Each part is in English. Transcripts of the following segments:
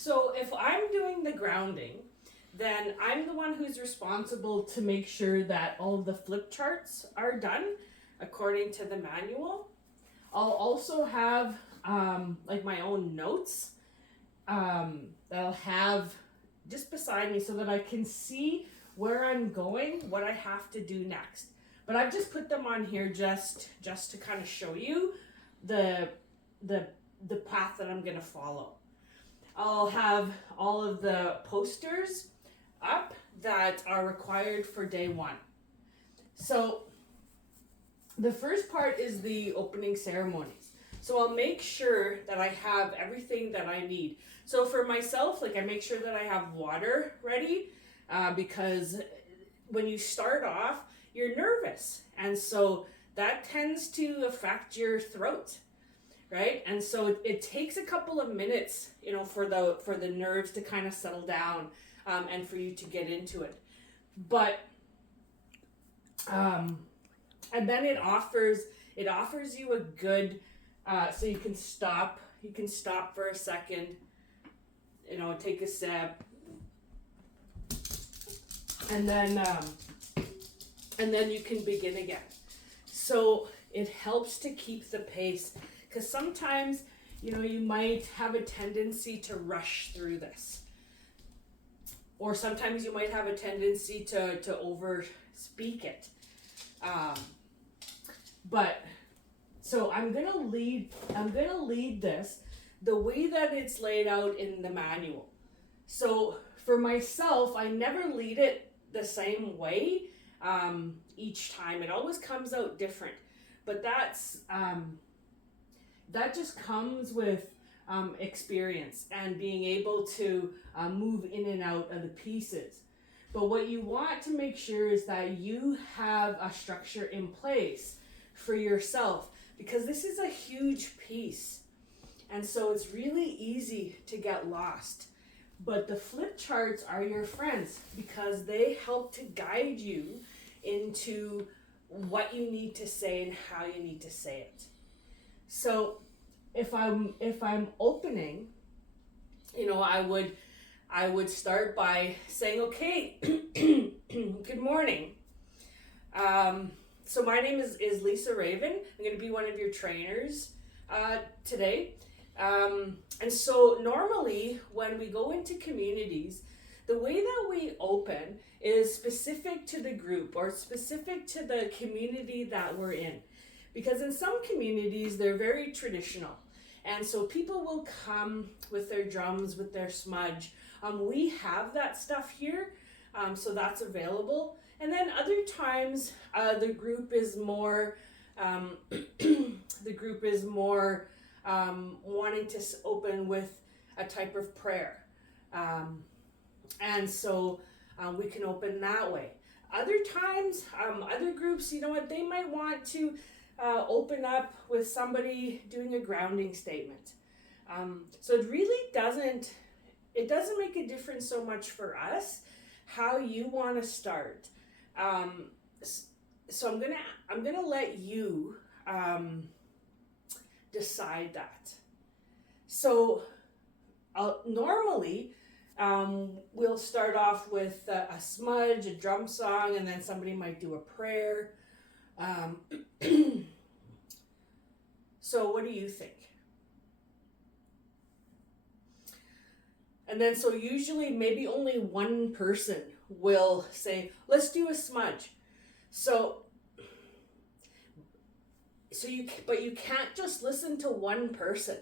So if I'm doing the grounding, then I'm the one who's responsible to make sure that all of the flip charts are done according to the manual. I'll also have like my own notes that I'll have just beside me so that I can see where I'm going, what I have to do next. But I've just put them on here just to kind of show you the path that I'm gonna follow. I'll have all of the posters up that are required for day one. So the first part is the opening ceremonies. So I'll make sure that I have everything that I need. So for myself, like I make sure that I have water ready because when you start off, you're nervous. And so that tends to affect your throat, right? And so it takes a couple of minutes, you know, for the nerves to kind of settle down and for you to get into it. But and then it offers you a good so you can stop for a second, you know, take a sip, and then you can begin again. So it helps to keep the pace, because sometimes, you know, you might have a tendency to rush through this, or sometimes you might have a tendency to over speak it. But so I'm gonna lead this the way that it's laid out in the manual. So for myself, I never lead it the same way each time. It always comes out different. But that's that just comes with experience and being able to move in and out of the pieces. But what you want to make sure is that you have a structure in place for yourself, because this is a huge piece. And so it's really easy to get lost. But the flip charts are your friends, because they help to guide you into what you need to say and how you need to say it. So if I'm opening, you know, I would start by saying, okay, good morning. So my name is Lisa Raven. I'm going to be one of your trainers today. And so normally when we go into communities, the way that we open is specific to the group or specific to the community that we're in. Because in some communities, they're very traditional. And so people will come with their drums, with their smudge. We have that stuff here, so that's available. And then other times, the group is more wanting to open with a type of prayer. And so we can open that way. Other times, other groups, you know what, they might want to open up with somebody doing a grounding statement. So it really doesn't make a difference so much for us how you want to start. So I'm gonna let you decide that. So normally we'll start off with a smudge, a drum song, and then somebody might do a prayer. So what do you think? And then so usually maybe only one person will say, let's do a smudge. But you can't just listen to one person.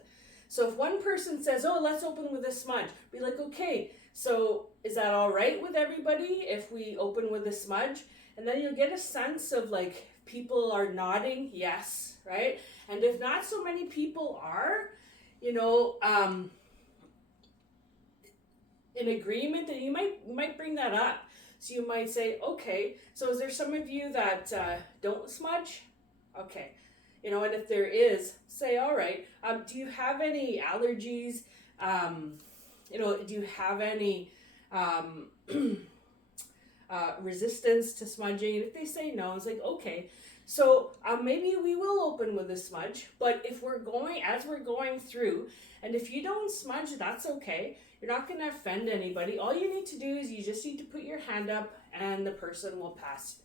So if one person says, oh, let's open with a smudge, be like, okay, so is that all right with everybody if we open with a smudge? And then you'll get a sense of like, people are nodding, yes, right? And if not so many people are, you know, in agreement, then you might bring that up. So you might say, okay, so is there some of you that don't smudge? Okay. You know, and if there is, say, all right, do you have any allergies? You know, do you have any resistance to smudging? And if they say no, it's like, okay. So maybe we will open with a smudge, but if we're going through, and if you don't smudge, that's okay. You're not going to offend anybody. All you need to do is you just need to put your hand up and the person will pass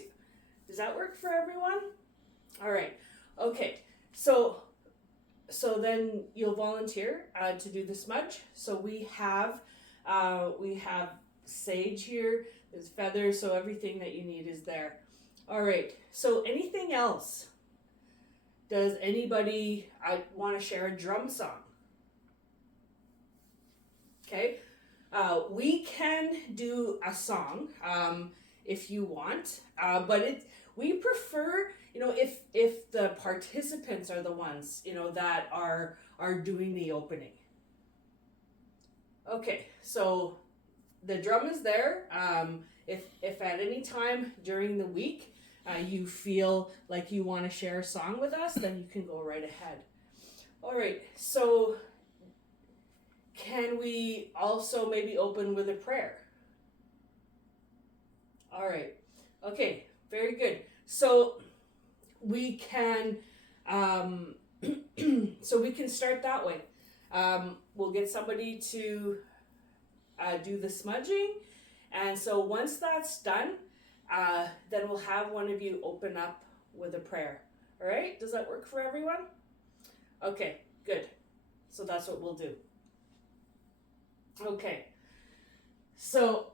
you. Does that work for everyone? All right. Okay. So then you'll volunteer to do the smudge. So we have sage here. There's feathers, so everything that you need is there. All right. So anything else? Does anybody want to share a drum song? Okay. We can do a song if you want, but we prefer, if the participants are the ones, that are doing the opening. Okay, so the drum is there. If at any time during the week you feel like you want to share a song with us, then you can go right ahead. All right, so can we also maybe open with a prayer? All right. Okay, very good. So we can start that way. We'll get somebody to do the smudging, and so once that's done, then we'll have one of you open up with a prayer. All right? Does that work for everyone? Okay, good. So that's what we'll do. Okay. So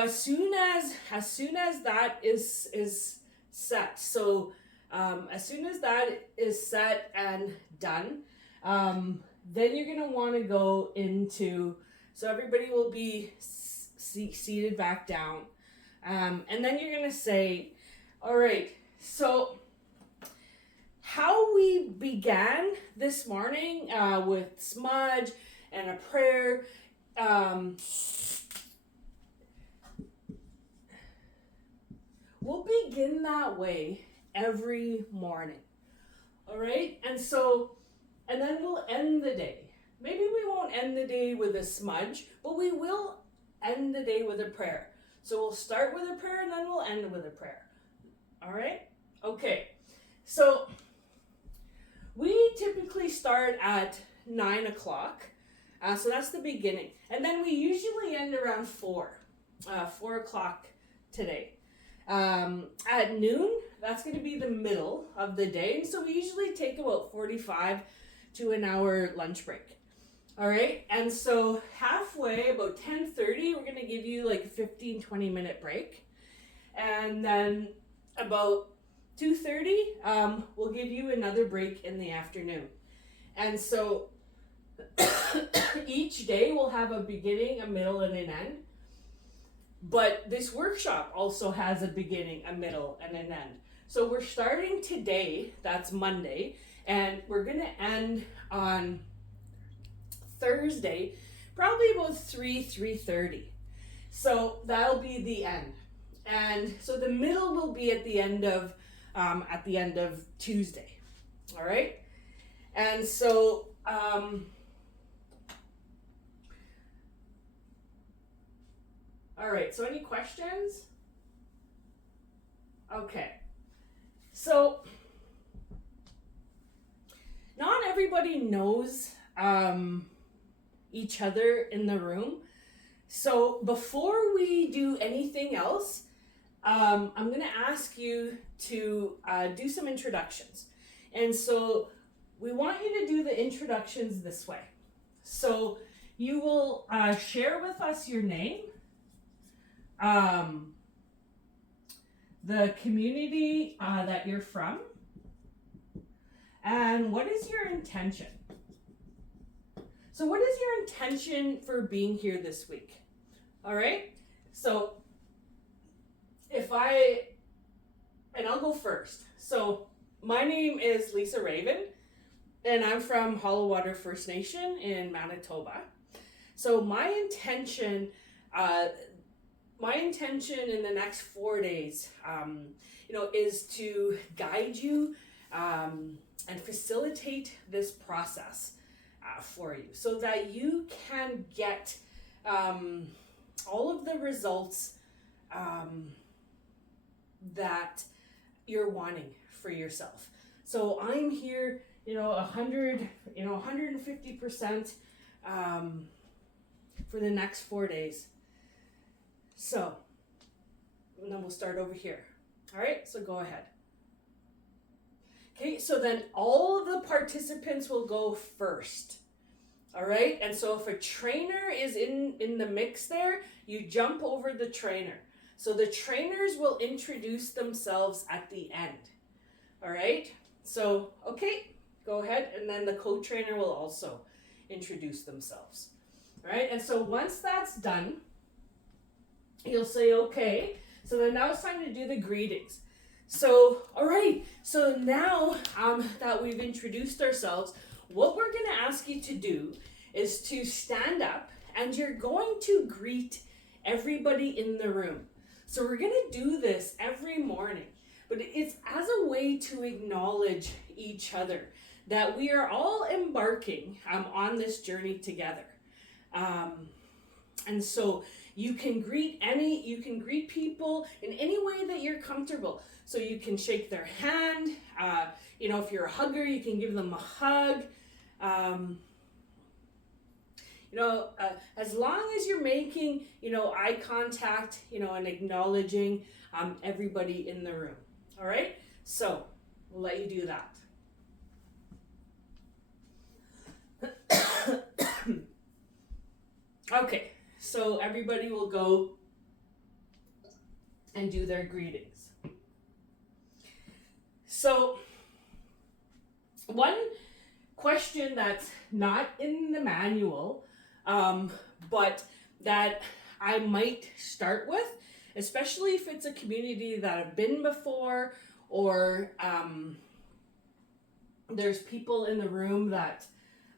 as soon as that is set, so as soon as that is set and done, then you're gonna want to go into, so everybody will be seated back down, and then you're gonna say, all right, so how we began this morning with smudge and a prayer, we'll begin that way every morning. All right? And then we'll end the day. Maybe we won't end the day with a smudge, but we will end the day with a prayer. So we'll start with a prayer and then we'll end with a prayer. All right? Okay. So we typically start at 9 o'clock. So that's the beginning. And then we usually end around 4 o'clock today. At noon, that's going to be the middle of the day. And so we usually take about 45 to an hour lunch break. All right. And so halfway, about 10:30, we're going to give you like a 15-20 minute break. And then about 2:30, we'll give you another break in the afternoon. And so each day will have a beginning, a middle, and an end. But this workshop also has a beginning, a middle, and an end. So we're starting today, that's Monday, and we're going to end on Thursday, probably about 3:30. So that'll be the end. And so the middle will be at the end of Tuesday. All right? And so all right, so any questions? Okay. So not everybody knows each other in the room. So before we do anything else, I'm going to ask you to do some introductions. And so we want you to do the introductions this way. So you will share with us your name, the community that you're from, and what is your intention? So what is your intention for being here this week? All right? So I'll go first. So my name is Lisa Raven, and I'm from Hollow Water First Nation in Manitoba. So my intention in the next 4 days, is to guide you and facilitate this process for you, so that you can get all of the results that you're wanting for yourself. So I'm here, 150% for the next 4 days. So, and then we'll start over here. All right, so go ahead. Okay, so then all of the participants will go first. All right, and so if a trainer is in the mix there, you jump over the trainer. So the trainers will introduce themselves at the end. All right, so, okay, go ahead, and then the co-trainer will also introduce themselves. All right, and so once that's done, you'll say, okay, so then now it's time to do the greetings. So, all right, so now that we've introduced ourselves, what we're going to ask you to do is to stand up, and you're going to greet everybody in the room. So we're going to do this every morning, but it's as a way to acknowledge each other, that we are all embarking on this journey together. And so you can greet people in any way that you're comfortable. So you can shake their hand. If you're a hugger, you can give them a hug. As long as you're making, eye contact, and acknowledging everybody in the room. All right? So we'll let you do that. Okay, so everybody will go and do their greetings. So, one question that's not in the manual, but that I might start with, especially if it's a community that I've been before, or there's people in the room that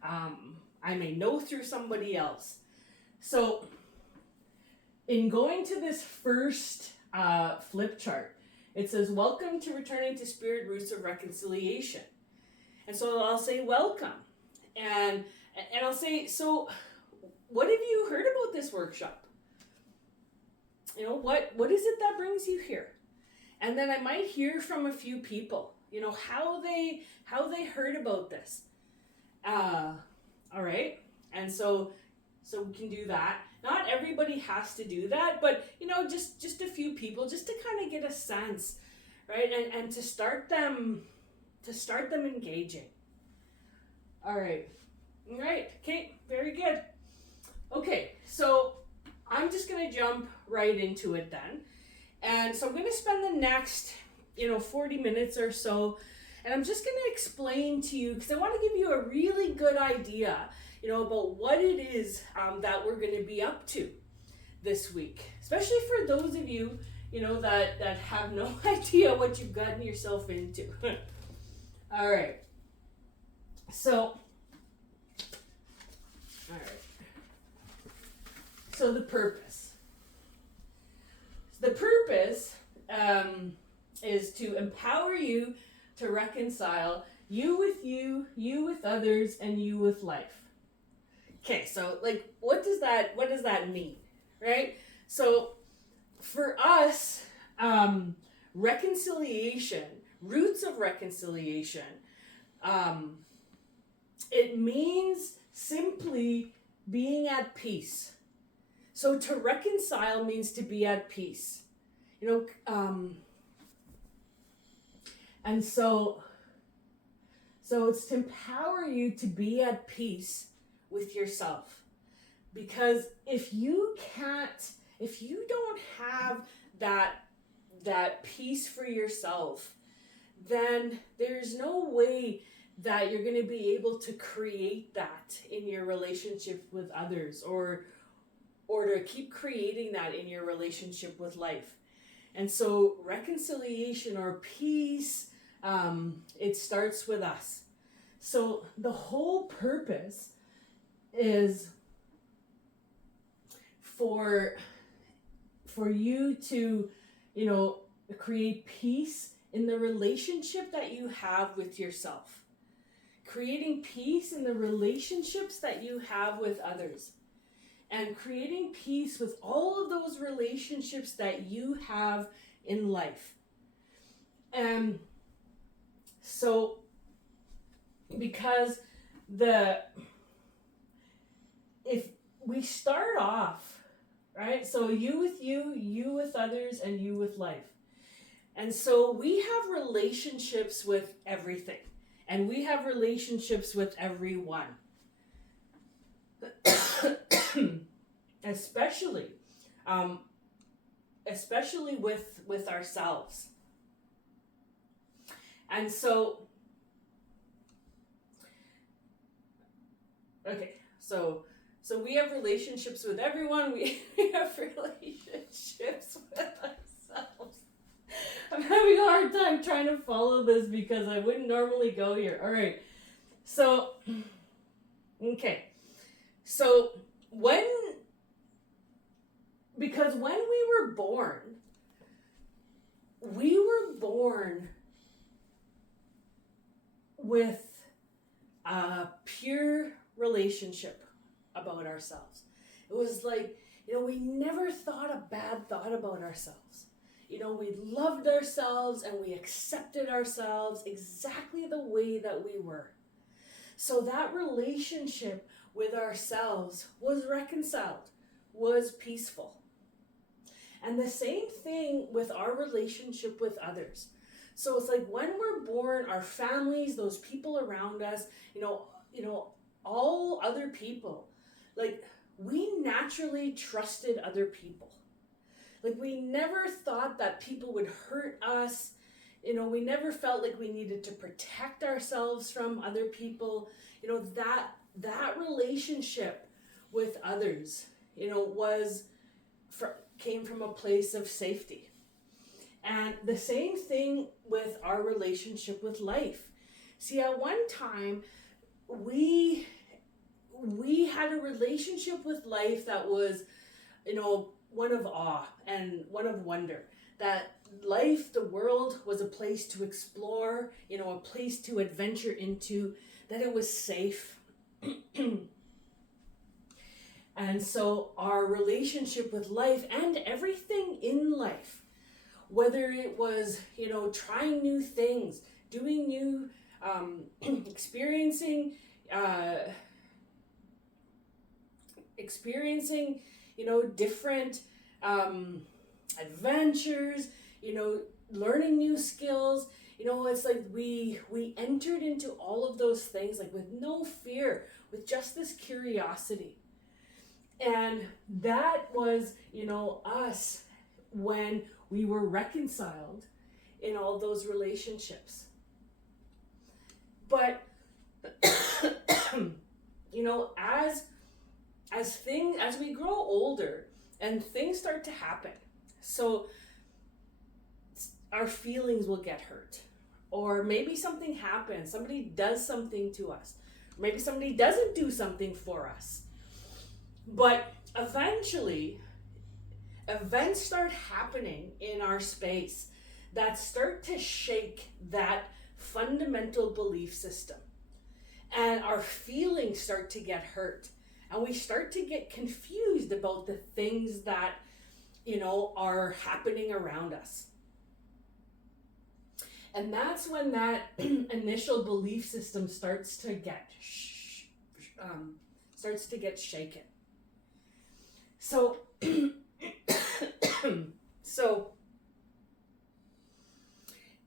I may know through somebody else. So, in going to this first flip chart, it says, welcome to returning to Spirit Roots of Reconciliation. And so I'll say, welcome. And I'll say, so what have you heard about this workshop? What is it that brings you here? And then I might hear from a few people, how they heard about this. All right. And so we can do that. Not everybody has to do that, but just a few people, just to kind of get a sense, right? And to start them engaging. All right. Okay, very good. Okay, so I'm just going to jump right into it then. And so I'm going to spend the next, 40 minutes or so, and I'm just going to explain to you, because I want to give you a really good idea, about what it is that we're going to be up to this week. Especially for those of you, that have no idea what you've gotten yourself into. All right. So the purpose. The purpose is to empower you to reconcile you with you, you with others, and you with life. Okay, so what does that mean, right? So for us, reconciliation, roots of reconciliation, it means simply being at peace. So to reconcile means to be at peace, and so it's to empower you to be at peace with yourself. Because if you don't have that peace for yourself, then there's no way that you're going to be able to create that in your relationship with others, or to keep creating that in your relationship with life. And so reconciliation or peace, it starts with us. So the whole purpose is for you to, create peace in the relationship that you have with yourself. Creating peace in the relationships that you have with others. and creating peace with all of those relationships that you have in life. And so, because if we start off, right? So you with you with others, and you with life. And so we have relationships with everything, and we have relationships with everyone. especially especially with ourselves. And so, okay, so we have relationships with everyone. We have relationships with ourselves. I'm having a hard time trying to follow this because I wouldn't normally go here. All right. So, okay. So because when we were born with a pure relationship about ourselves. It was like, we never thought a bad thought about ourselves. We loved ourselves and we accepted ourselves exactly the way that we were. So that relationship with ourselves was reconciled, was peaceful. And the same thing with our relationship with others. So it's like when we're born, our families, those people around us, all other people, like we naturally trusted other people. Like we never thought that people would hurt us. We never felt like we needed to protect ourselves from other people. That relationship with others, came from a place of safety. And the same thing with our relationship with life. See, at one time, we had a relationship with life that was, one of awe and one of wonder. That life, the world, was a place to explore, a place to adventure into, that it was safe. And so our relationship with life and everything in life, whether it was, trying new things, doing new, experiencing, different adventures, learning new skills. It's like we entered into all of those things like with no fear, with just this curiosity. And that was, us when we were reconciled in all those relationships. But, as we grow older and things start to happen, so our feelings will get hurt. Or maybe something happens, somebody does something to us. Maybe somebody doesn't do something for us. But eventually, events start happening in our space that start to shake that fundamental belief system. And our feelings start to get hurt. And we start to get confused about the things that, are happening around us. And that's when that initial belief system starts to get shaken. So,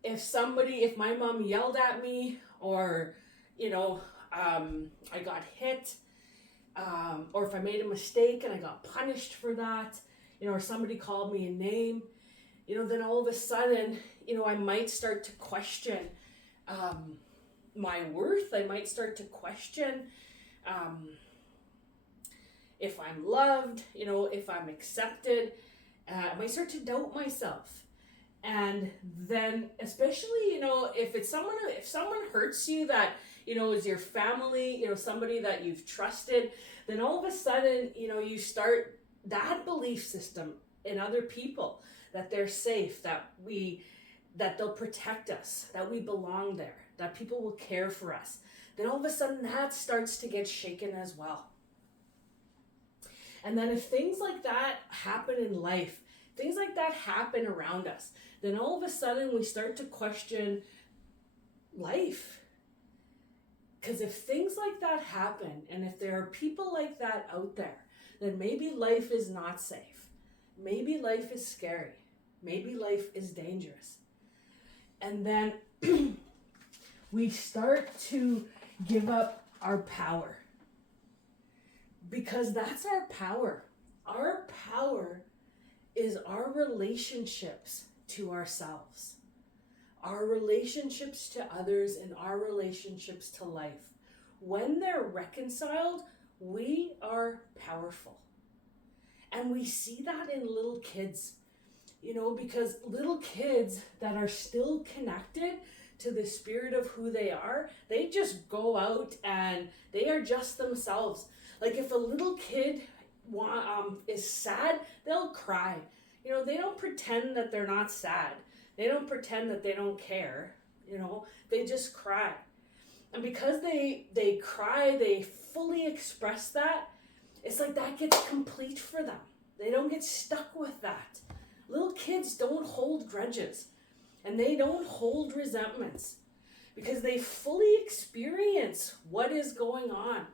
if my mom yelled at me, or, I got hit, or if I made a mistake and I got punished for that, or somebody called me a name, then all of a sudden, I might start to question my worth. I might start to question if I'm loved, if I'm accepted. I might start to doubt myself. And then, especially, if someone hurts you that, is your family, somebody that you've trusted, then all of a sudden, you start that belief system in other people, that they're safe, that they'll protect us, that we belong there, that people will care for us. Then all of a sudden that starts to get shaken as well. And then if things like that happen in life, things like that happen around us, then all of a sudden we start to question life. Because if things like that happen, and if there are people like that out there, then maybe life is not safe. Maybe life is scary. Maybe life is dangerous. And then we start to give up our power. Because that's our power. Our power is our relationships to ourselves, our relationships to others, and our relationships to life. When they're reconciled, we are powerful. And we see that in little kids, because little kids that are still connected to the spirit of who they are, they just go out and they are just themselves. Like if a little kid is sad, they'll cry. They don't pretend that they're not sad. They don't pretend that they don't care. They just cry. And because they cry, they fully express that. It's like that gets complete for them. They don't get stuck with that. Little kids don't hold grudges and they don't hold resentments because they fully experience what is going on.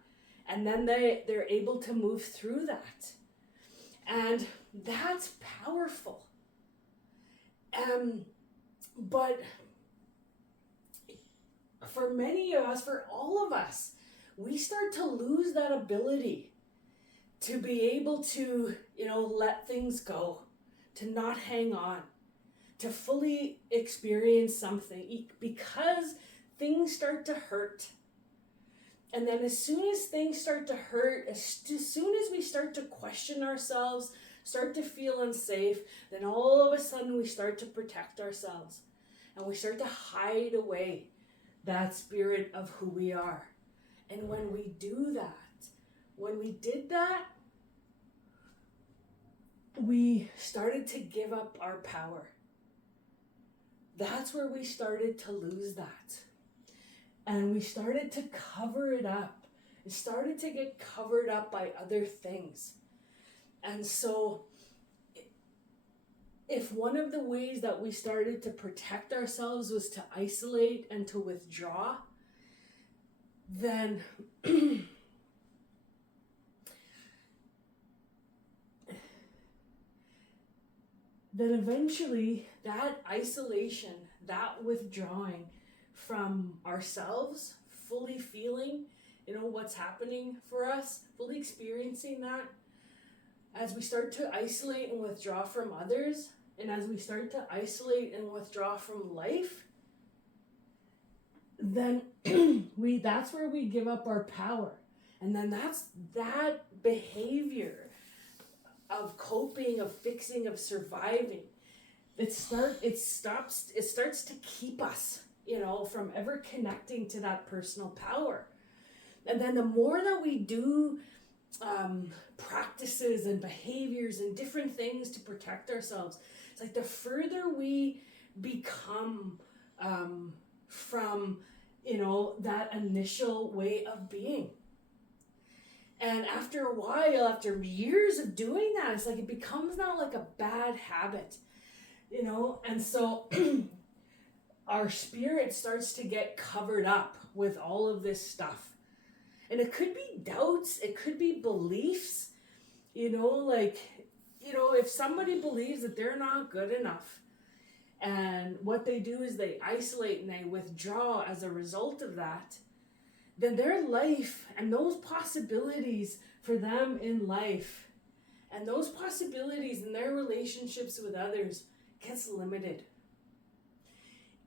And then they're able to move through that. And that's powerful. But for many of us, for all of us, we start to lose that ability to be able to, let things go, to not hang on, to fully experience something because things start to hurt. And then as soon as things start to hurt, as soon as we start to question ourselves, start to feel unsafe, then all of a sudden we start to protect ourselves. And we start to hide away that spirit of who we are. And when we do that, when we did that, we started to give up our power. That's where we started to lose that. And we started to cover it up. It started to get covered up by other things. And so if one of the ways that we started to protect ourselves was to isolate and to withdraw, then eventually that isolation, that withdrawing from ourselves, fully feeling, what's happening for us, fully experiencing that, as we start to isolate and withdraw from others, and as we start to isolate and withdraw from life, then that's where we give up our power. And then that behavior of coping, of fixing, of surviving, it starts to keep us, from ever connecting to that personal power. And then the more that we do practices and behaviors and different things to protect ourselves, it's like the further we become from, that initial way of being. And after a while, after years of doing that, it's like it becomes not like a bad habit, and so our spirit starts to get covered up with all of this stuff. And it could be doubts, it could be beliefs, if somebody believes that they're not good enough, and what they do is they isolate and they withdraw as a result of that, then their life and those possibilities for them in life and those possibilities in their relationships with others gets limited.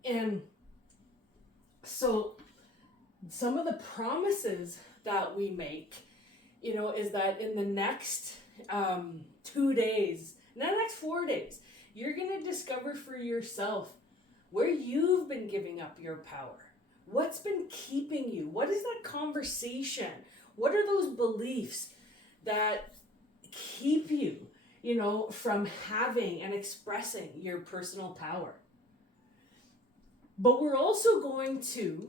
And so some of the promises that we make, is that in the next 2 days, in the next 4 days, you're going to discover for yourself where you've been giving up your power. What's been keeping you? What is that conversation? What are those beliefs that keep you, from having and expressing your personal power? But we're also going to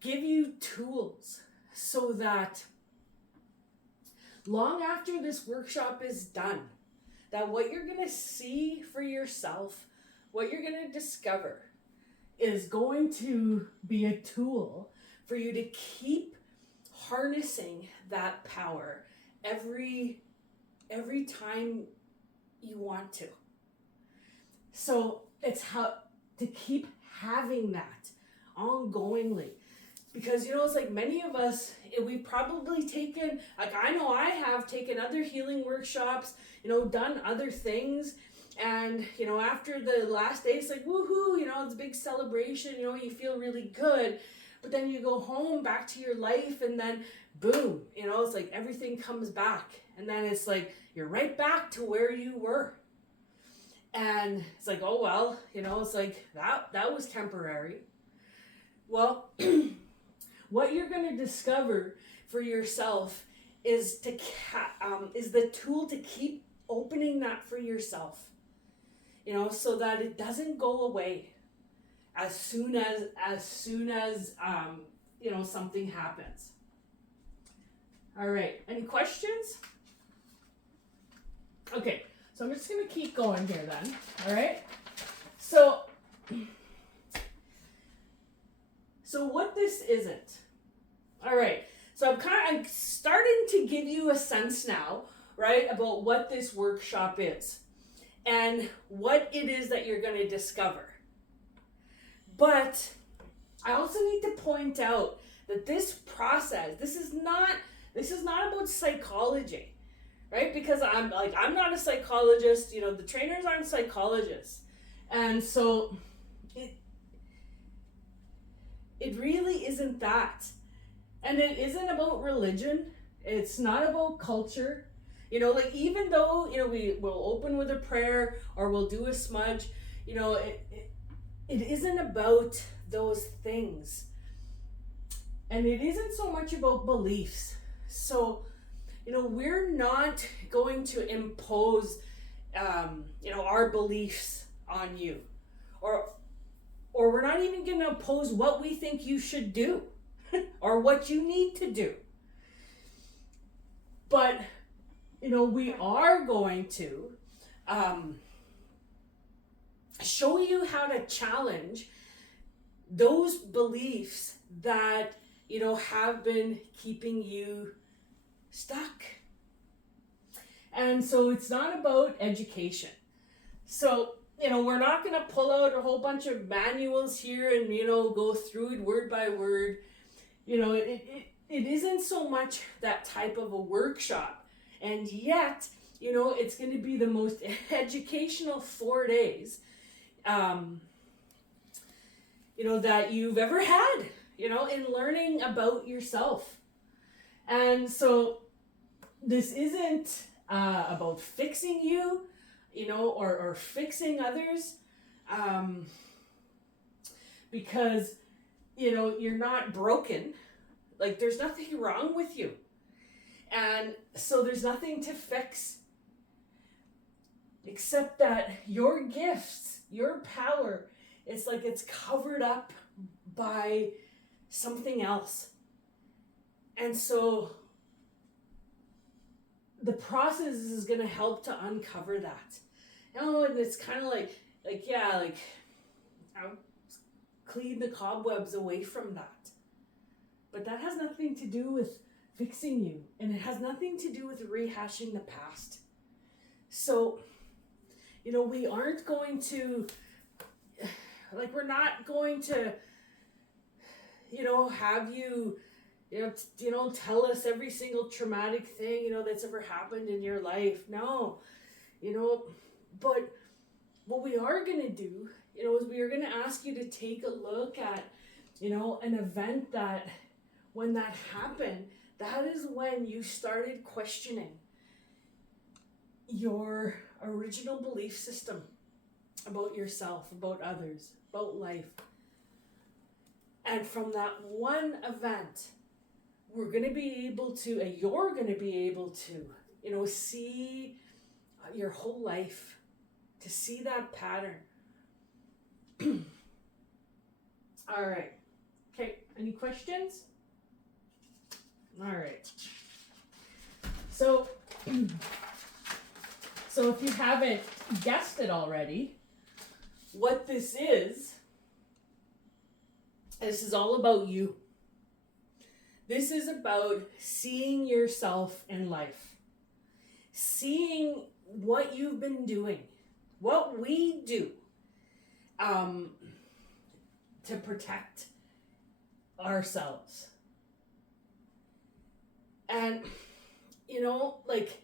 give you tools so that long after this workshop is done, that what you're going to see for yourself, what you're going to discover, is going to be a tool for you to keep harnessing that power every time you want to. So it's how to keep having that ongoingly. Because, it's like many of us, we've probably taken, like I know I have taken other healing workshops, done other things. And, after the last day, it's like, woohoo, it's a big celebration, you feel really good. But then you go home back to your life and then boom, it's like everything comes back. And then it's like, you're right back to where you were. And it's like, oh, well, it's like that was temporary. Well, what you're going to discover for yourself is is the tool to keep opening that for yourself, so that it doesn't go away as soon as something happens. All right, any questions? Okay, so I'm just going to keep going here then, all right? So what this isn't, all right, so I'm starting to give you a sense now, right, about what this workshop is and what it is that you're going to discover. But I also need to point out that this process, this is not about psychology, right? Because I'm not a psychologist, the trainers aren't psychologists. And so it really isn't that. And it isn't about religion. It's not about culture. Even though, we will open with a prayer or we'll do a smudge, it isn't about those things. And it isn't so much about beliefs. So, we're not going to impose, our beliefs on you. Or we're not even going to impose what we think you should do or what you need to do. But, we are going to show you how to challenge those beliefs that, have been keeping you stuck. And so it's not about education. So, we're not going to pull out a whole bunch of manuals here and, go through it word by word. It isn't so much that type of a workshop. And yet, it's going to be the most educational 4 days, that you've ever had, in learning about yourself. And so this isn't about fixing you, or fixing others, because, you're not broken. Like, there's nothing wrong with you. And so there's nothing to fix except that your gifts, your power, it's like it's covered up by something else. And so the process is going to help to uncover that. And it's kind of like I'll clean the cobwebs away from that. But that has nothing to do with fixing you, and it has nothing to do with rehashing the past. So, we aren't going to, we're not going to, have you, tell us every single traumatic thing, that's ever happened in your life. No, but what we are going to do, is we are going to ask you to take a look at, an event that when that happened, that is when you started questioning your original belief system about yourself, about others, about life. And from that one event, we're going to be able to, and you're going to be able to, see your whole life, to see that pattern. All right. Okay, any questions? All right. So, so if you haven't guessed it already, what this is all about you. This is about seeing yourself in life, seeing what you've been doing, what we do to protect ourselves. And, you know, like,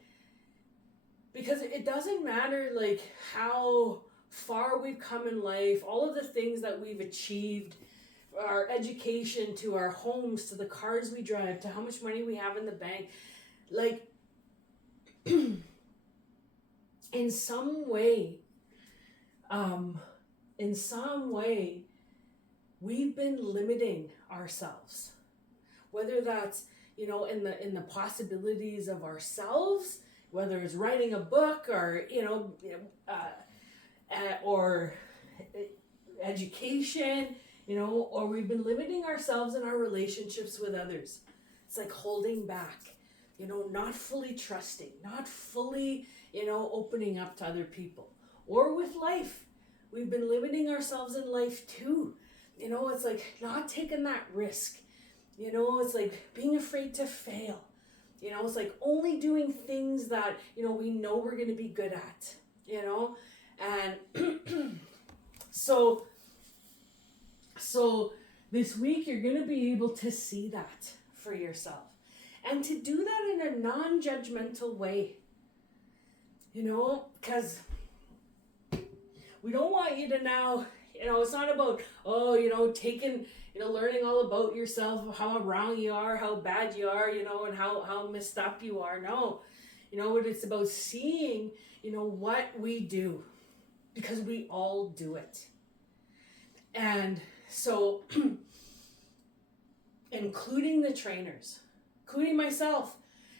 because it doesn't matter, like, how far we've come in life, all of the things that we've achieved, our education, to our homes, to the cars we drive, to how much money we have in the bank, like, in some way, we've been limiting ourselves, whether that's, you know, in the possibilities of ourselves, whether it's writing a book or, you know, or education, you know, or we've been limiting ourselves in our relationships with others. It's like holding back, you know, not fully trusting, not fully, you know, opening up to other people. Or with life, we've been limiting ourselves in life too. You know, it's like not taking that risk. You know, it's like being afraid to fail. You know, it's like only doing things that, you know, we know we're going to be good at, you know. And so this week you're going to be able to see that for yourself and to do that in a non-judgmental way, you know, because we don't want you to now, you know, it's not about, oh, you know, taking, you know, learning all about yourself, how wrong you are, how bad you are, you know, and how messed up you are. No, you know, it's about seeing, you know, what we do, because we all do it. And so, including the trainers, including myself.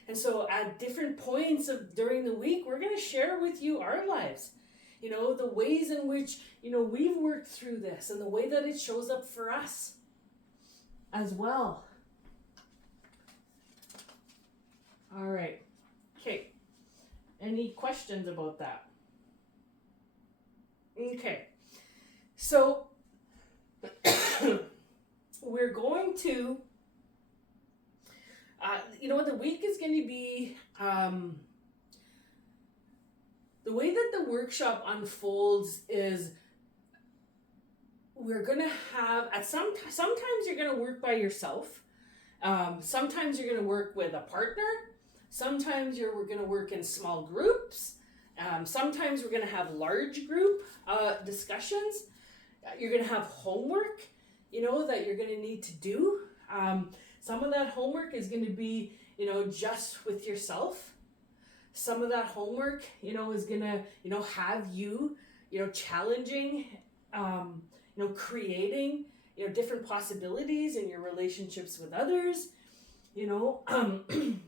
And so at different points during the week, we're going to share with you our lives. You know, the ways in which, you know, we've worked through this and the way that it shows up for us as well. All right. Okay. Any questions about that? Okay. So, we're going to, you know, the week is going to be, the way that the workshop unfolds is we're going to have, sometimes you're going to work by yourself. Sometimes you're going to work with a partner. Sometimes we're going to work in small groups. Sometimes we're going to have large group discussions. You're going to have homework, you know, that you're going to need to do. Some of that homework is going to be, you know, just with yourself. Some of that homework, you know, is going to, you know, have you, you know, challenging, you know, creating, you know, different possibilities in your relationships with others, you know,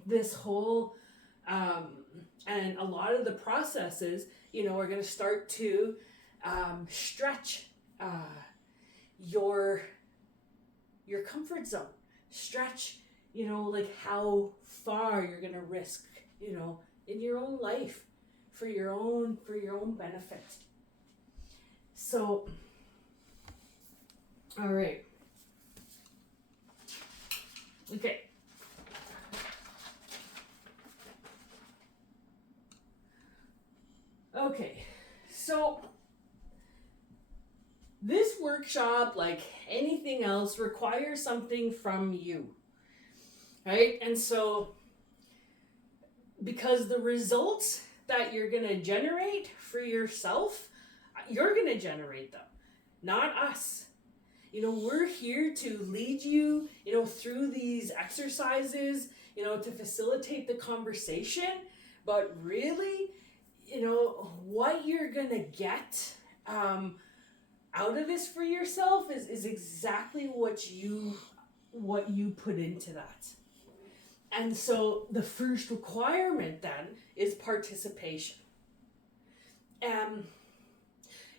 this whole, and a lot of the processes, you know, are going to start to stretch your comfort zone, stretch, you know, like how far you're going to risk, you know, in your own life for your own benefit. So, all right. Okay. Okay. So, this workshop, like anything else, requires something from you, right? And so, because the results that you're going to generate for yourself, you're going to generate them, not us. You know, we're here to lead you, you know, through these exercises, you know, to facilitate the conversation. But really, you know, what you're going to get out of this for yourself is exactly what you put into that. And so the first requirement then is participation.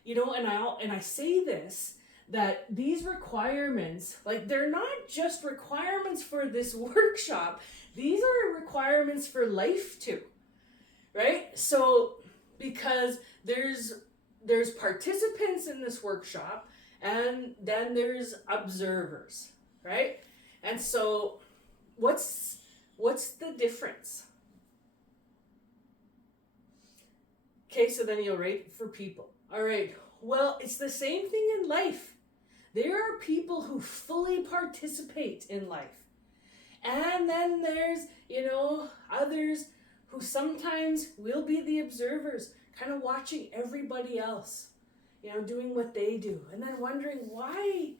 You know, and I say this that these requirements, like they're not just requirements for this workshop, these are requirements for life too, right? So because there's participants in this workshop, and then there's observers, right? And so what's the difference? Okay, so then you'll rate for people. All right, well, it's the same thing in life. There are people who fully participate in life. And then there's, others who sometimes will be the observers, kind of watching everybody else, doing what they do. And then wondering, why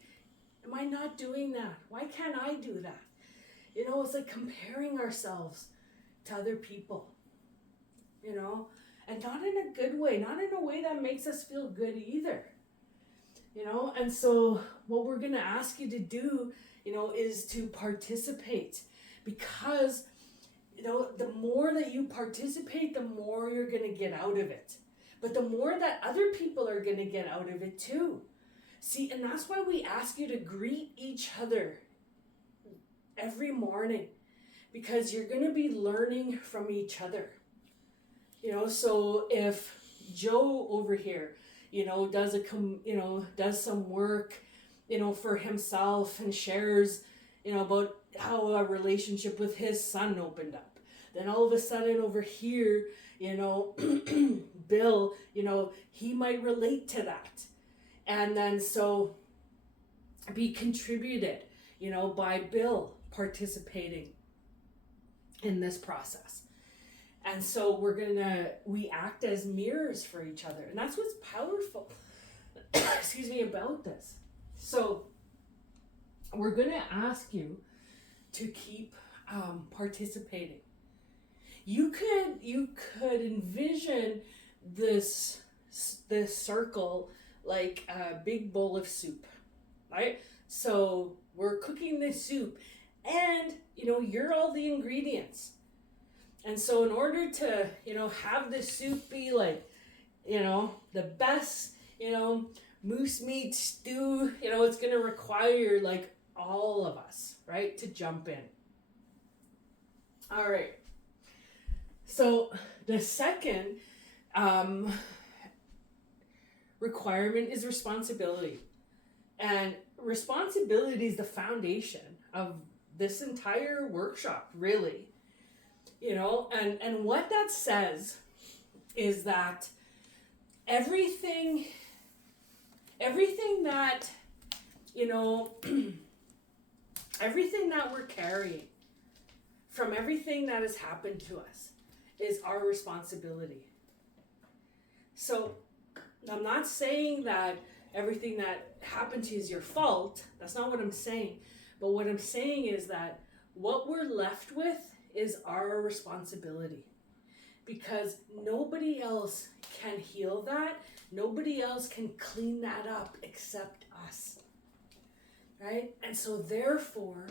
am I not doing that? Why can't I do that? It's like comparing ourselves to other people, and not in a good way, not in a way that makes us feel good either. And so what we're going to ask you to do, is to participate, because, the more that you participate, the more you're going to get out of it. But the more that other people are going to get out of it too. See, and that's why we ask you to greet each other every morning, because you're going to be learning from each other. So if Joe over here, does some work, for himself and shares, about how a relationship with his son opened up. Then all of a sudden over here, Bill, he might relate to that. And then so be contributed, by Bill participating in this process. And so we act as mirrors for each other. And that's what's powerful, about this. So we're going to ask you to keep participating. You could envision this circle like a big bowl of soup, right? So we're cooking this soup, and you're all the ingredients. And so in order to, have this soup be like, the best, moose meat stew, it's going to require like all of us, right, to jump in. All right. So the second requirement is responsibility. And responsibility is the foundation of this entire workshop, really. And what that says is that everything that, everything that we're carrying from everything that has happened to us is our responsibility. So I'm not saying that everything that happened to you is your fault. That's not what I'm saying. But what I'm saying is that what we're left with is our responsibility, because nobody else can heal that. Nobody else can clean that up except us, right? And so therefore,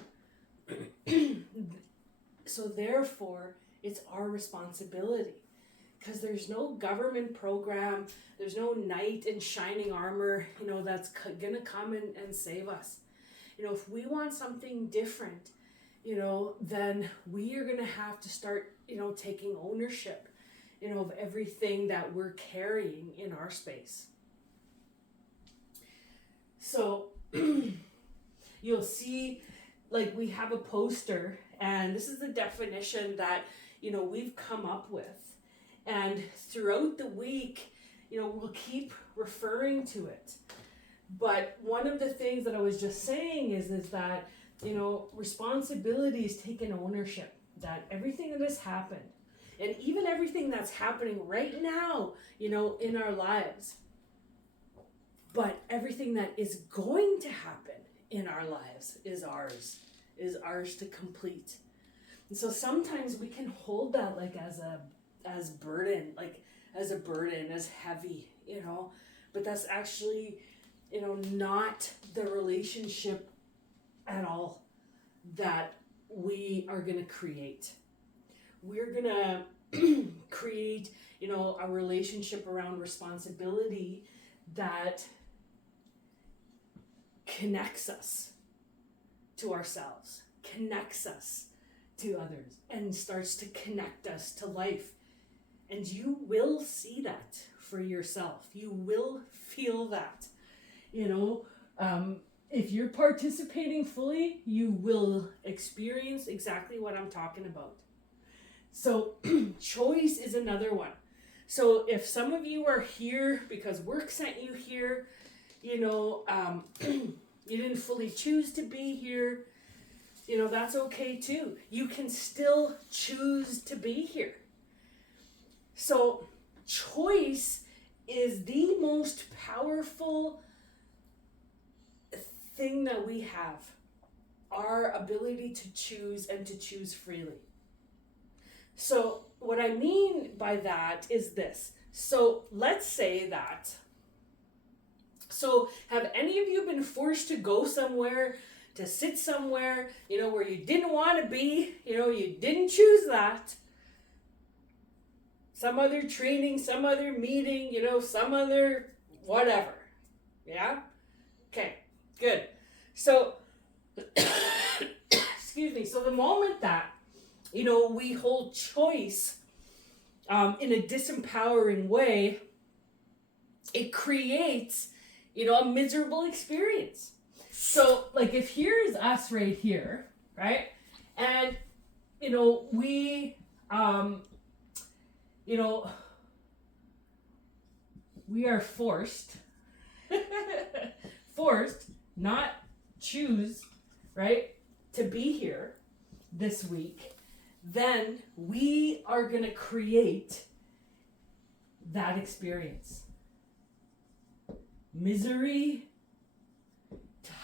it's our responsibility, because there's no government program, there's no knight in shining armor, that's gonna come and save us. If we want something different, then we are going to have to start, taking ownership, of everything that we're carrying in our space. So you'll see, like, we have a poster, and this is the definition that, we've come up with. And throughout the week, we'll keep referring to it. But one of the things that I was just saying is that, responsibility is taking ownership, that everything that has happened, and even everything that's happening right now, in our lives, but everything that is going to happen in our lives is ours to complete. And so sometimes we can hold that like as burden, as heavy, but that's actually, not the relationship at all that we are going to create. We're going to create, a relationship around responsibility that connects us to ourselves, connects us to others, and starts to connect us to life. And you will see that for yourself. You will feel that. If you're participating fully, you will experience exactly what I'm talking about. So choice is another one. So if some of you are here because work sent you here, you didn't fully choose to be here, that's okay too. You can still choose to be here. So choice is the most powerful thing that we have. Our ability to choose and to choose freely. So what I mean by that is this. So let's say that. So have any of you been forced to go somewhere, to sit somewhere, where you didn't want to be, you didn't choose that? Some other training, some other meeting, some other whatever. Yeah? Okay, good. So, excuse me. So the moment that, we hold choice in a disempowering way, it creates, a miserable experience. So, like, if here is us right here, right? And, we, we are forced, not choose, right, to be here this week, then we are going to create that experience. Misery,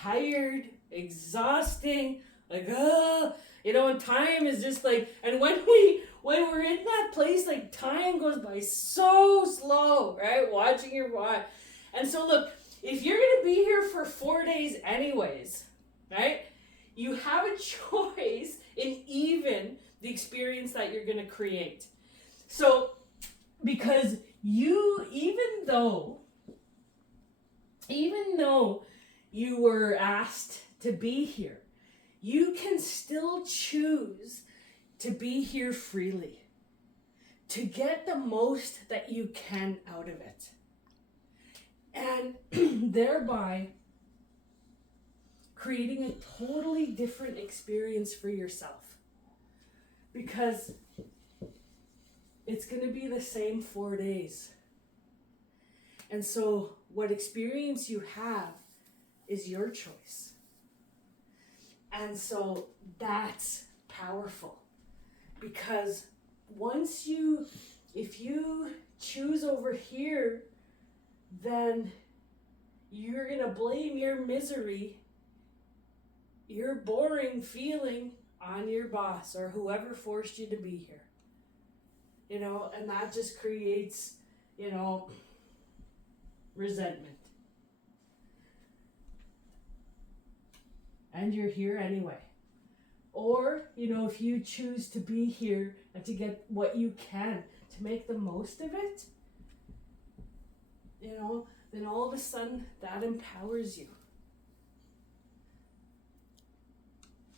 tired, exhausting, like, and time is just like, and when we're in that place, like, time goes by so slow, right? Watching your watch. And so look, if you're going to be here for 4 days anyways, right? You have a choice in even the experience that you're going to create. So, because even though you were asked to be here, you can still choose to be here freely, to get the most that you can out of it, and thereby creating a totally different experience for yourself, because it's going to be the same 4 days. And so what experience you have is your choice. And so that's powerful, because if you choose over here, then you're going to blame your misery, your boring feeling on your boss or whoever forced you to be here. And that just creates, resentment. And you're here anyway. Or, if you choose to be here and to get what you can, to make the most of it, then all of a sudden that empowers you.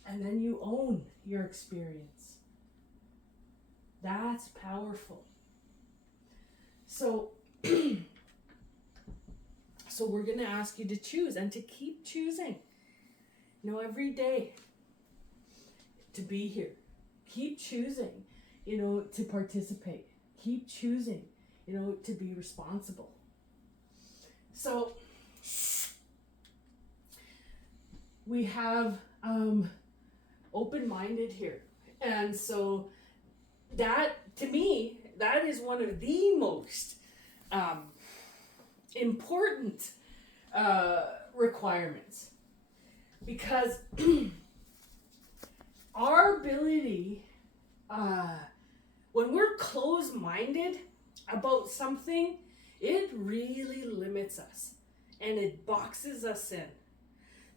And then you own your experience. That's powerful. So we're going to ask you to choose and to keep choosing. Every day to be here. Keep choosing, to participate. Keep choosing, to be responsible. So we have open-minded here. And so that, to me, that is one of the most important requirements. Because our ability, when we're closed-minded about something, it really limits us and it boxes us in.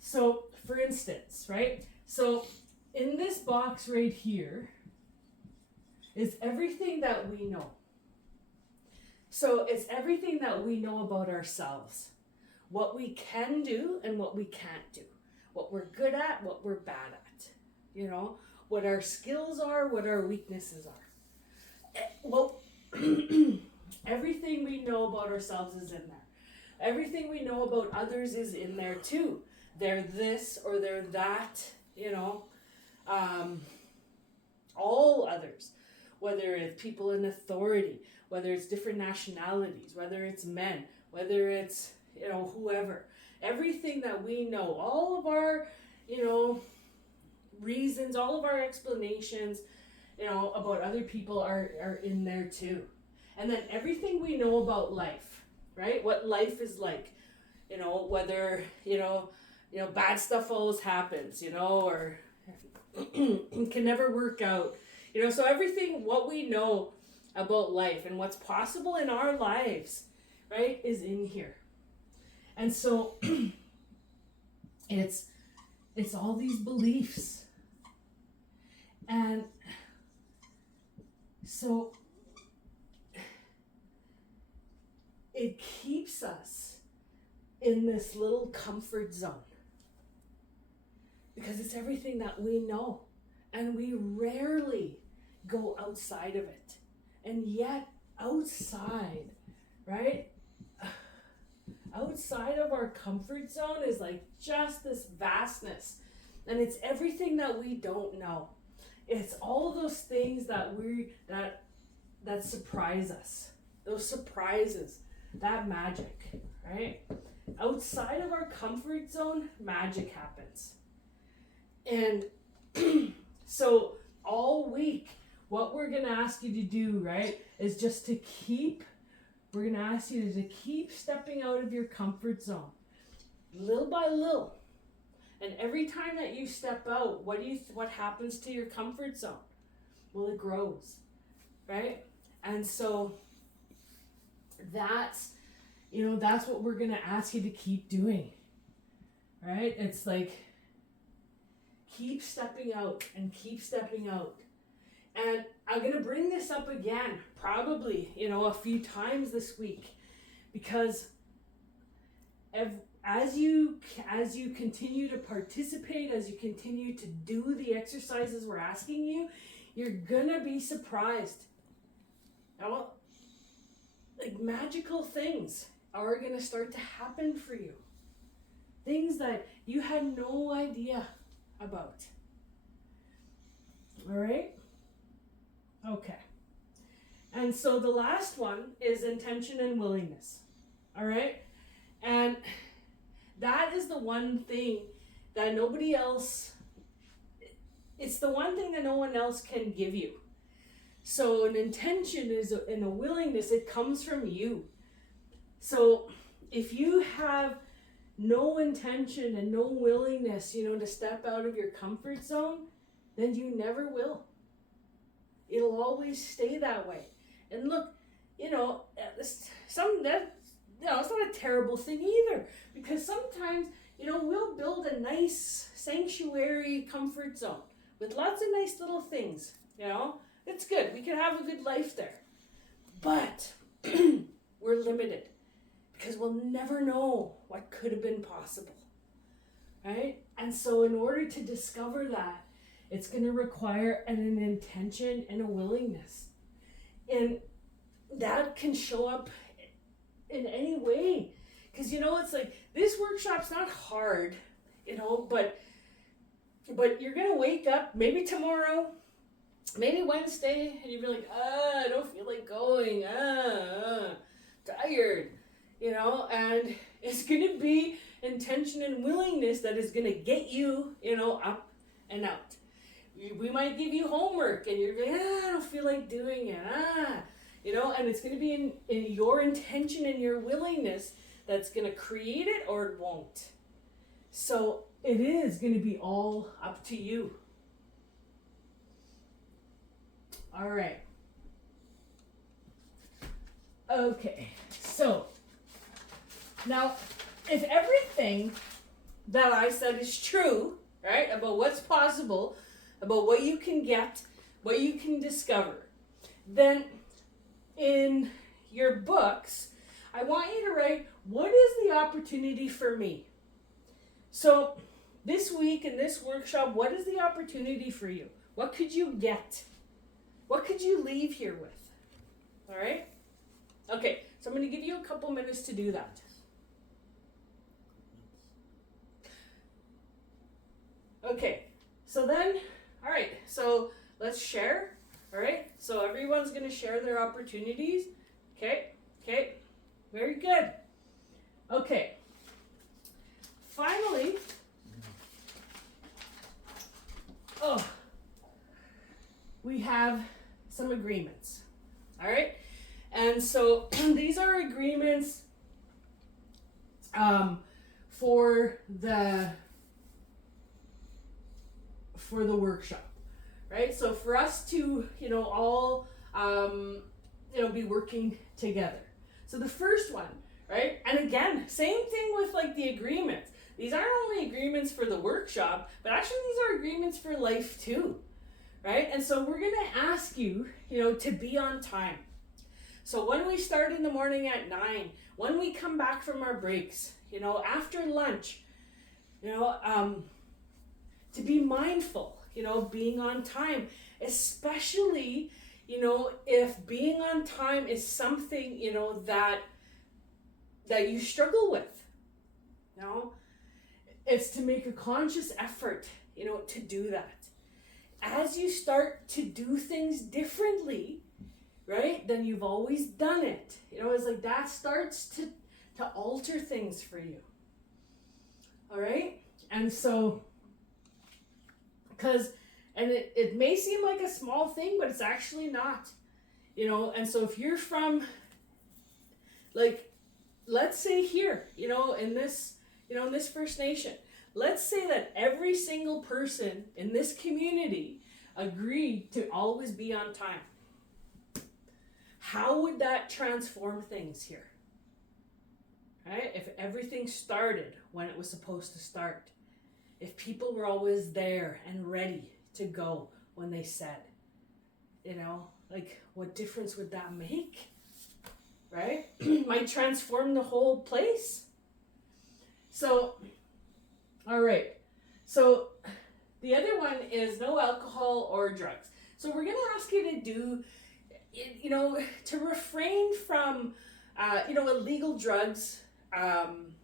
So, for instance, right? So, in this box right here is everything that we know. So, it's everything that we know about ourselves. what we can do and what we can't do, what we're good at, what we're bad at, you know, what our skills are, what our weaknesses are. Well, everything we know about ourselves is in there. Everything we know about others is in there too. They're this or they're that, you know. All others, whether it's people in authority, whether it's different nationalities, whether it's men, whether it's, you know, whoever. Everything that we know, all of our, you know, reasons, all of our explanations, you know, about other people are in there too. And then everything we know about life, right? What life is like, you know, whether, you know, bad stuff always happens, you know, or can never work out, you know. So everything, what we know about life and what's possible in our lives, right, is in here. And so it's all these beliefs. And so it keeps us in this little comfort zone because it's everything that we know, and we rarely go outside of it. And yet outside, right, outside of our comfort zone is like just this vastness, and it's everything that we don't know. It's all of those things that that surprise us, those surprises, that magic, right? Outside of our comfort zone, magic happens. And so all week, what we're going to ask you to do, right, is just to we're going to ask you to keep stepping out of your comfort zone, little by little. And every time that you step out, what happens to your comfort zone? Well, it grows, right? And so that's what we're going to ask you to keep doing, right? It's like, keep stepping out and keep stepping out. And I'm going to bring this up again, probably, you know, a few times this week, because as you continue to participate, as you continue to do the exercises we're asking you, you're going to be surprised. Now, like, magical things are going to start to happen for you. Things that you had no idea about. All right? Okay. And so the last one is intention and willingness. All right? And that is the one thing that nobody else, it's the one thing that no one else can give you. So an intention and a willingness, it comes from you. So if you have no intention and no willingness, you know, to step out of your comfort zone, then you never will. It'll always stay that way. And look, you know, it's not a terrible thing either, because sometimes, you know, we'll build a nice sanctuary comfort zone with lots of nice little things, you know. It's good. We can have a good life there. But we're limited because we'll never know what could have been possible, right? And so in order to discover that, it's going to require an intention and a willingness. And that can show up in any way. Because, you know, it's like, this workshop's not hard, you know, but you're going to wake up maybe tomorrow, maybe Wednesday, and you'll be like, I don't feel like going, tired, you know, and it's going to be intention and willingness that is going to get you, you know, up and out. We might give you homework, and you're like, I don't feel like doing it, you know, and it's going to be in your intention and your willingness that's going to create it, or it won't. So it is going to be all up to you. All right. Okay, so now if everything that I said is true, right, about what's possible, about what you can get, what you can discover, then in your books, I want you to write, what is the opportunity for me? So this week in this workshop, what is the opportunity for you? What could you get? What could you leave here with? All right? Okay, so I'm going to give you a couple minutes to do that. Okay, so then, all right, so let's share. All right, so everyone's going to share their opportunities. Okay, very good. Okay, finally, we have some agreements. All right, and so these are agreements for the workshop, right? So for us to, all, be working together. So the first one, right? And again, same thing with like the agreements. These aren't only agreements for the workshop, but actually these are agreements for life too, right? And so we're gonna ask you, to be on time. So when we start in the morning at 9, when we come back from our breaks, after lunch, to be mindful, being on time, especially, if being on time is something, that you struggle with, it's to make a conscious effort, to do that. As you start to do things differently, right, than you've always done it, it's like that starts to alter things for you. All right? And so, and it may seem like a small thing, but it's actually not, and so if you're from, like, let's say here, in this First Nation, let's say that every single person in this community agreed to always be on time. How would that transform things here? Right? If everything started when it was supposed to start. If people were always there and ready to go when they said, like, what difference would that make? Right? Might transform the whole place. So, all right. So the other one is no alcohol or drugs. So we're going to ask you to do, to refrain from, illegal drugs, and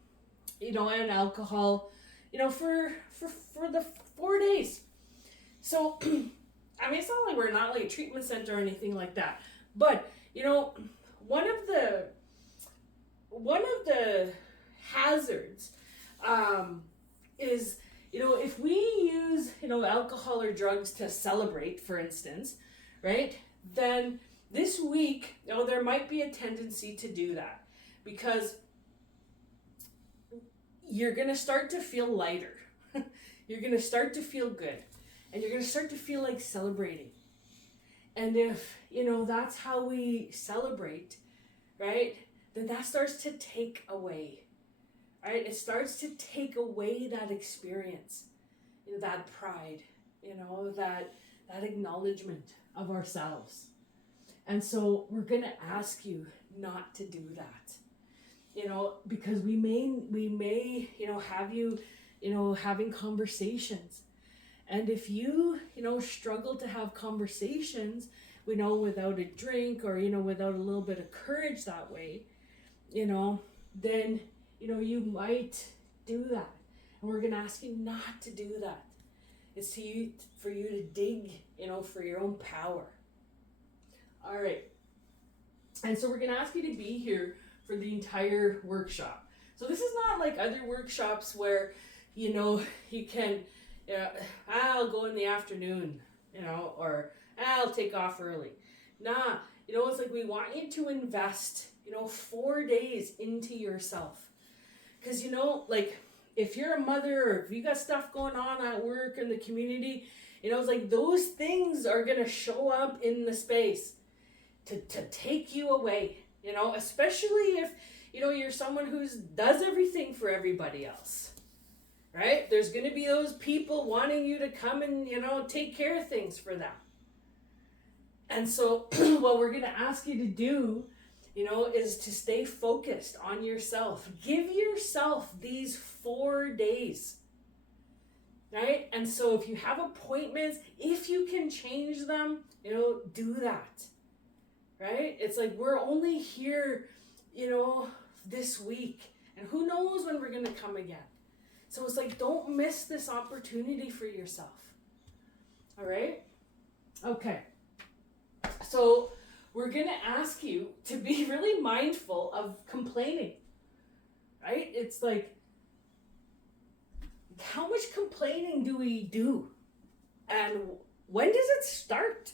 alcohol, for the 4 days. So, I mean, it's not like we're not like a treatment center or anything like that. But, one of the hazards is, if we use, alcohol or drugs to celebrate, for instance, right, then this week, there might be a tendency to do that because you're going to start to feel lighter. You're going to start to feel good. And you're going to start to feel like celebrating. And if, that's how we celebrate, right, then that starts to take away, right? It starts to take away that experience, that pride, that acknowledgement of ourselves. And so we're going to ask you not to do that, because we may, have you, having conversations. And if you, struggle to have conversations, without a drink or, without a little bit of courage that way, then, you might do that. And we're going to ask you not to do that. It's for you to dig, for your own power. All right. And so we're going to ask you to be here for the entire workshop. So this is not like other workshops where, you can, I'll go in the afternoon, or I'll take off early. Nah, it's like we want you to invest, 4 days into yourself. Because, like if you're a mother or if you got stuff going on at work in the community, it's like those things are going to show up in the space to take you away, especially if, you're someone who does everything for everybody else. Right? There's going to be those people wanting you to come and, take care of things for them. And so what we're going to ask you to do, is to stay focused on yourself. Give yourself these 4 days, right? And so if you have appointments, if you can change them, do that, right? It's like we're only here, this week, and who knows when we're going to come again. So it's like, don't miss this opportunity for yourself. All right? Okay. So we're going to ask you to be really mindful of complaining, right? It's like, how much complaining do we do? And when does it start?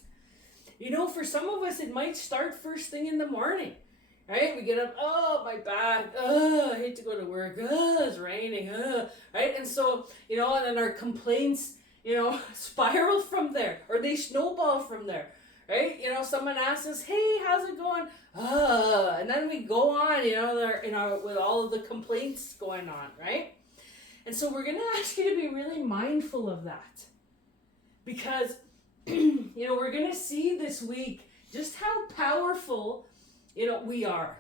For some of us, it might start first thing in the morning, right? We get up, oh, my back, I hate to go to work, it's raining, right? And so, and then our complaints, spiral from there, or they snowball from there, right? Someone asks us, hey, how's it going? And then we go on, with all of the complaints going on, right? And so we're going to ask you to be really mindful of that, because, we're going to see this week just how powerful, we are.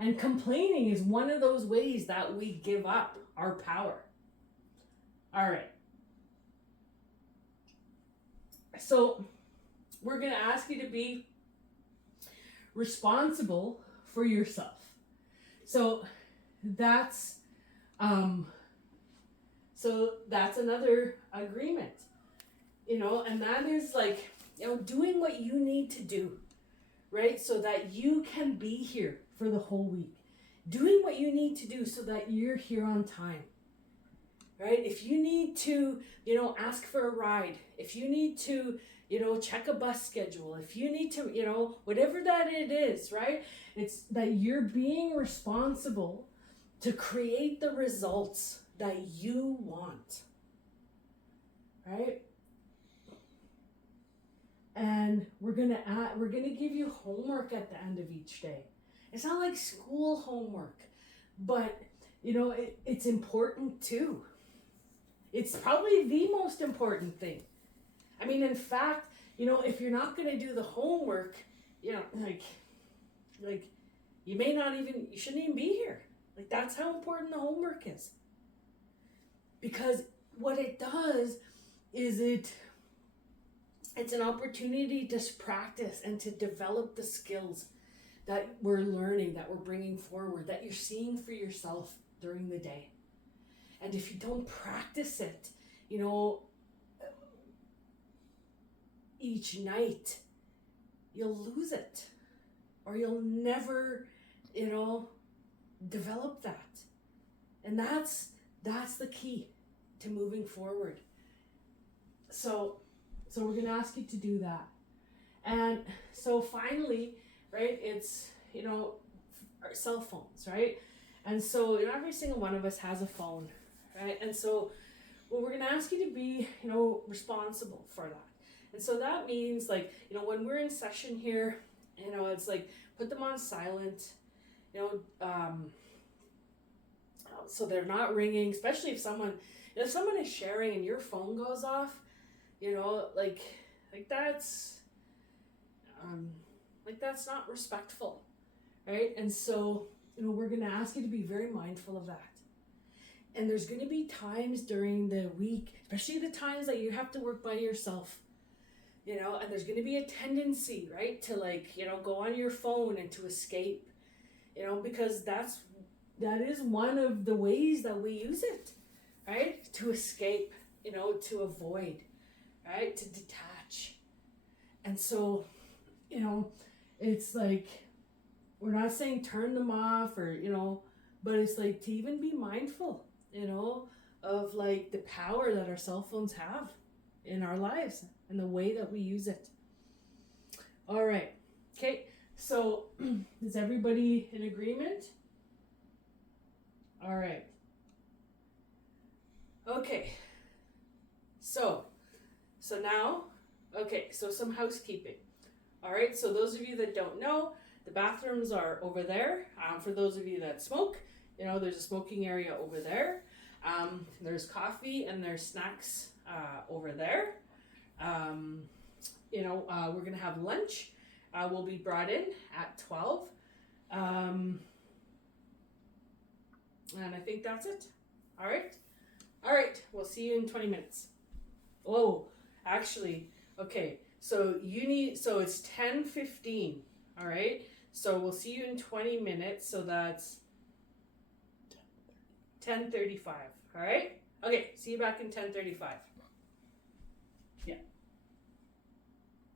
And complaining is one of those ways that we give up our power. All right. So we're going to ask you to be responsible for yourself. So that's another agreement, and that is like, doing what you need to do, right? So that you can be here for the whole week. Doing what you need to do so that you're here on time, right? If you need to, ask for a ride, if you need to, check a bus schedule, if you need to, whatever that it is, right? It's that you're being responsible to create the results that you want, right? And we're gonna give you homework at the end of each day. It's not like school homework, but it's important too. It's probably the most important thing. I mean, in fact, if you're not gonna do the homework, like you shouldn't even be here. Like, that's how important the homework is. Because what it does is it's an opportunity to practice and to develop the skills that we're learning, that we're bringing forward, that you're seeing for yourself during the day. And if you don't practice it, each night, you'll lose it, or you'll never, develop that. And that's the key to moving forward. So we're going to ask you to do that. And so finally, right, it's, our cell phones, right? And so every single one of us has a phone, right? And so we're going to ask you to be, responsible for that. And so that means, like, when we're in session here, it's like, put them on silent, so they're not ringing, especially if someone is sharing and your phone goes off, like that's not respectful, right? And so, we're going to ask you to be very mindful of that. And there's going to be times during the week, especially the times that you have to work by yourself, and there's going to be a tendency, right, to go on your phone and to escape, because that is one of the ways that we use it, right? To escape, to avoid, right? To detach. And so, it's like, we're not saying turn them off or, but it's like to even be mindful, of like the power that our cell phones have in our lives and the way that we use it. All right. Okay. So is everybody in agreement? All right. Okay. So now, okay, so some housekeeping. All right, so those of you that don't know, the bathrooms are over there. For those of you that smoke, there's a smoking area over there. There's coffee and there's snacks over there. We're gonna have lunch will be brought in at 12. And I think that's it. All right. All right. We'll see you in 20 minutes. Oh, actually, okay. So it's 10:15. All right. So we'll see you in 20 minutes. So that's 10:35. All right. Okay. See you back in 10:35. Yeah.